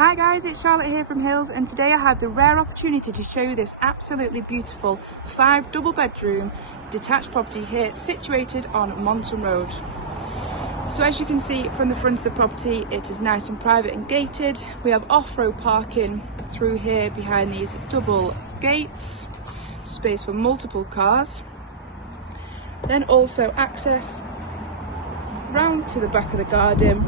Hi guys, it's Charlotte here from Hills, and today I have the rare opportunity to show you this absolutely beautiful 5 double bedroom detached property here situated on Monton Road. So as you can see from the front of the property, it is nice and private and gated. We have off-road parking through here behind these double gates, space for multiple cars. Then also access round to the back of the garden,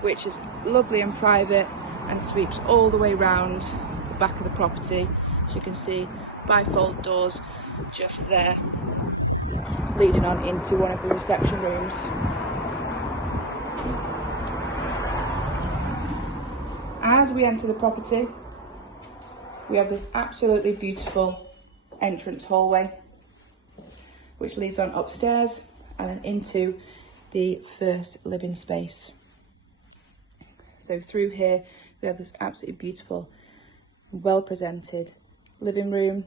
which is lovely and private and sweeps all the way round the back of the property. As you can see, bifold doors just there, leading on into one of the reception rooms. As we enter the property, we have this absolutely beautiful entrance hallway, which leads on upstairs and into the first living space. So through here, we have this absolutely beautiful, well presented living room,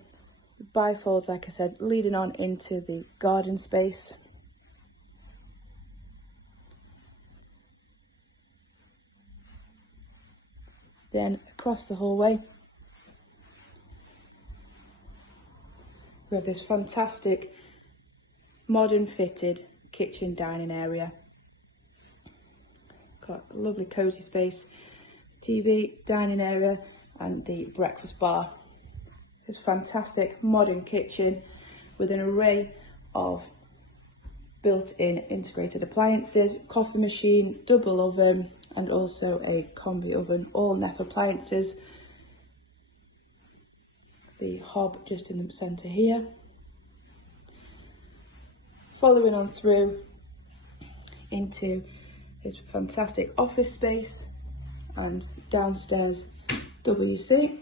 bifolds, like I said, leading on into the garden space. Then across the hallway, we have this fantastic, modern fitted kitchen dining area. Got a lovely cosy space, TV, dining area and the breakfast bar. This fantastic modern kitchen with an array of built-in integrated appliances, coffee machine, double oven and also a combi oven, all NEF appliances. The hob just in the centre here. Following on through into his fantastic office space and downstairs WC.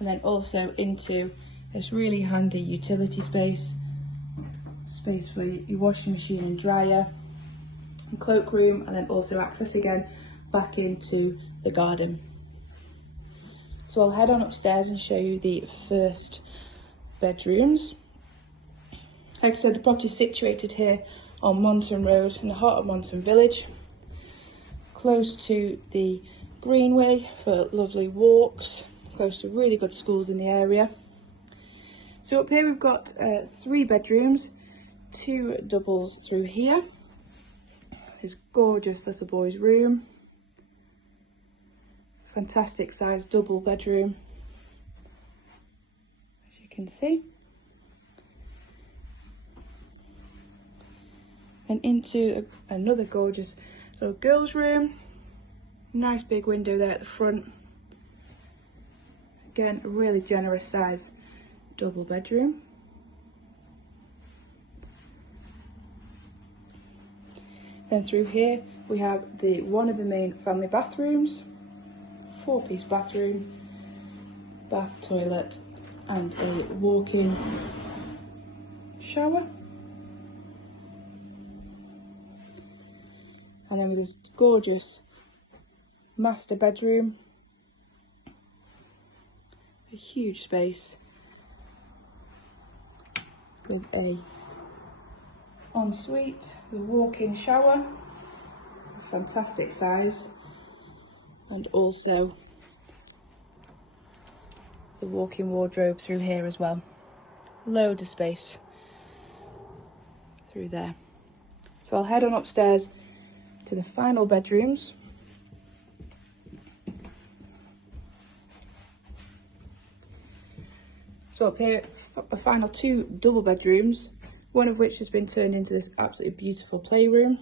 And then also into this really handy utility space, space for your washing machine and dryer, and cloakroom, and then also access again back into the garden. So I'll head on upstairs and show you the first bedrooms. Like I said, the property is situated here on Monton Road in the heart of Monton Village, close to the greenway for lovely walks, close to really good schools in the area. So up here we've got 3 bedrooms, 2 doubles through here. This gorgeous little boy's room, fantastic size double bedroom, as you can see. And into another gorgeous little girls' room. Nice big window there at the front. Again, a really generous size double bedroom. Then through here we have one of the main family bathrooms, 4-piece bathroom, bath, toilet and a walk-in shower. And then with this gorgeous master bedroom, a huge space with a ensuite, the walk-in shower, fantastic size, and also the walk-in wardrobe through here as well. Loads of space through there. So I'll head on upstairs to the final bedrooms. So up here, a final 2 double bedrooms, one of which has been turned into this absolutely beautiful playroom.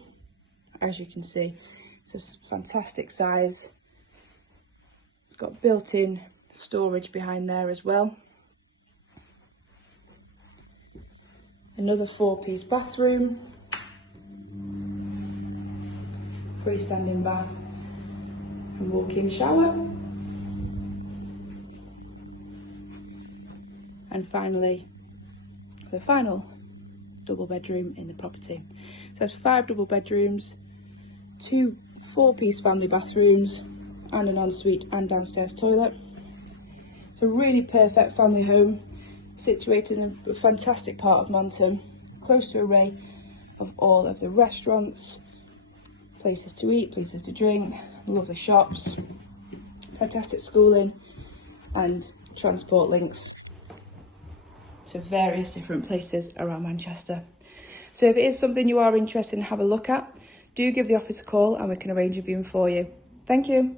As you can see, it's a fantastic size. It's got built-in storage behind there as well. Another 4-piece bathroom, freestanding bath and walk-in shower. And finally, the final double bedroom in the property. So there's 5 double bedrooms, 2 4-piece family bathrooms and an ensuite and downstairs toilet. It's a really perfect family home situated in a fantastic part of Monton, close to an array of all of the restaurants, places to eat, places to drink, lovely shops, fantastic schooling and transport links to various different places around Manchester. So if it is something you are interested in, have a look at, do give the office a call and we can arrange a viewing for you. Thank you.